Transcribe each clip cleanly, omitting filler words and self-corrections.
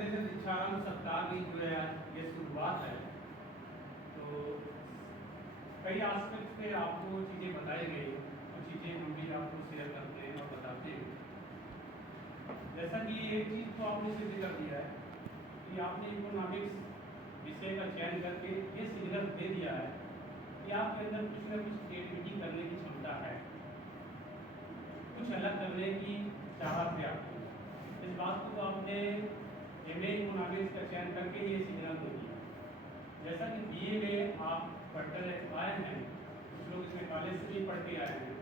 से दीक्षारंभ सप्ताह की जो है ये शुरुआत है, तो कई आस्पेक्ट पे आपको चीज़ें बताई गई, कुछ चीज़ें हम भी आपको शेयर करते हैं और बताते हैं। जैसा कि एक चीज़ तो आपने सिद्ध कर दिया है कि आपने इकोनॉमिक्स विषय का चयन करके ये सिग्नल दे दिया है कि आपके अंदर कुछ न कुछ क्रिएटिविटी करने की क्षमता है, कुछ अलग करने की चाहत है आपको। इस बात को तो आपने एमए इकोनॉमिक्स का चयन करके ये सिग्नल दे दिया। जैसा कि बीए में आप पढ़कर आए हैं, कुछ लोग इसमें कॉलेज से भी पढ़ के आए हैं,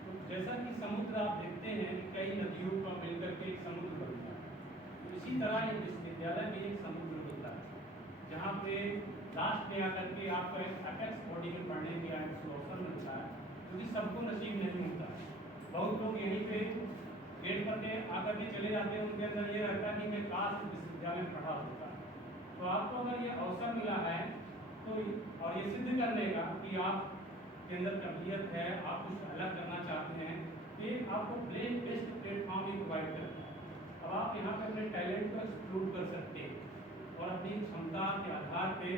तो जैसा कि समुद्र आप देखते हैं कि कई नदियों का मिलकर के एक समुद्र बनता है, तो इसी तरह ये विश्वविद्यालय में एक समुद्र बनता है, जहाँ पे लास्ट में आकर के आपको एक अपेक्स बॉडी में पढ़ने का अवसर मिलता है, क्योंकि सबको नसीब नहीं होता है। बहुत लोग यहीं पे गेट करके आकर के चले जाते हैं, उनके अंदर ये रहता है कि मैं काश विश्वविद्यालय में पढ़ा होता। तो आपको अगर ये अवसर मिला है तो और ये सिद्ध करने का कि आप के अंदर काबिलियत है, आप कुछ अलग करना चाहते हैं, ये आपको बेस्ट प्लेटफॉर्म ही प्रोवाइड करता है। अब आप यहाँ पे अपने टैलेंट को एक्सप्लोर कर सकते हैं और अपनी क्षमता के आधार पे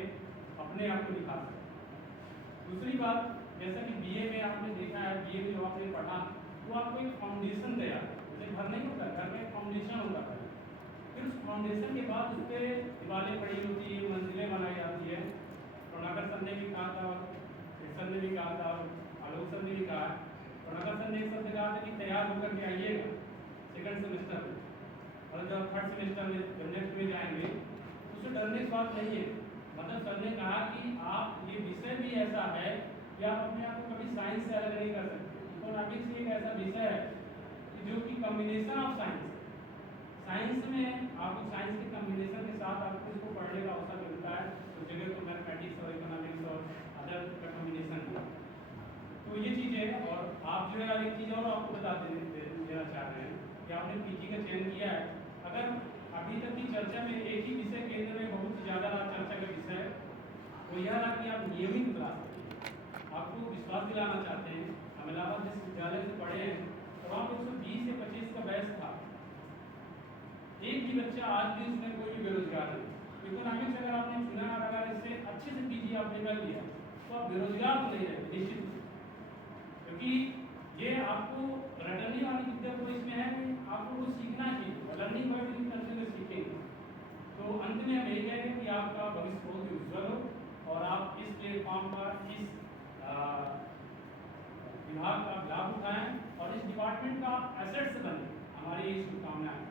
अपने आप को दिखा सकते हैं। दूसरी बात, जैसा कि बीए में आपने देखा है, बीए में जो आपने पढ़ा वो आपको एक फाउंडेशन दिया, जैसे घर नहीं होता, घर में एक फाउंडेशन होता है, फिर उस फाउंडेशन के बाद उस पर दीवारें खड़ी होती है, मंजिलें बनाई जाती है। प्रणाकर सर ने भी कहा था, सर ने भी कहा था, आलोक सर ने भी कहा, प्रणाकर सर ने एक शब्द कहा था कि तैयार होकर के आइएगा सेकंड सेमेस्टर में, और जब थर्ड सेमेस्टर में नेक्स्ट में जाएंगे तो उससे डरने की बात नहीं है। मतलब सर ने कहा कि आप ये विषय भी ऐसा है कि आप अपने आप को कभी साइंस से अलग नहीं कर सकते। इकोनॉमिक्स एक ऐसा विषय है कि जो कि कॉम्बिनेशन ऑफ साइंस, साइंस में आपको साइंस के कॉम्बिनेशन के साथ आपको इसको पढ़ने का अवसर मिलता है, तो जगह तो मैथमेटिक्स और इकोनॉमिक्स और अदर का कॉम्बिनेशन है। तो ये चीज़ें, और आप जो है एक चीज़ और आपको बता देना चाह रहे हैं कि आपने पीजी का चयन किया है। अगर अभी तक की चर्चा में एक ही विषय केंद्र में बहुत ज़्यादा चर्चा का विषय है, वो यह रहा कि आप नियमित क्लास करिए। आपको विश्वास दिलाना चाहते हैं, हम इलाहाबाद विश्वविद्यालय से पढ़े हैं, तो वहाँ पर 120 से 25 का बैच था, एक भी बच्चा आज भी उसमें कोई भी बेरोजगार नहीं। इकोनॉमिक्स अगर आपने चुना और अगर इससे अच्छे से पीजी आपने कर लिया तो आप बेरोजगार तो नहीं रहे निश्चित रूप से, क्योंकि ये आपको रटने वाली विद्या तो इसमें है कि आपको कुछ सीखना चाहिए, लर्निंग बाय डूइंग करते हुए सीखेंगे। तो अंत में हम यही कहेंगे कि आपका भविष्य बहुत ही उज्ज्वल हो और आप इस प्लेटफॉर्म पर इस विभाग का लाभ उठाएं और इस डिपार्टमेंट का आप एसेट्स बने। हमारी शुभकामनाएं।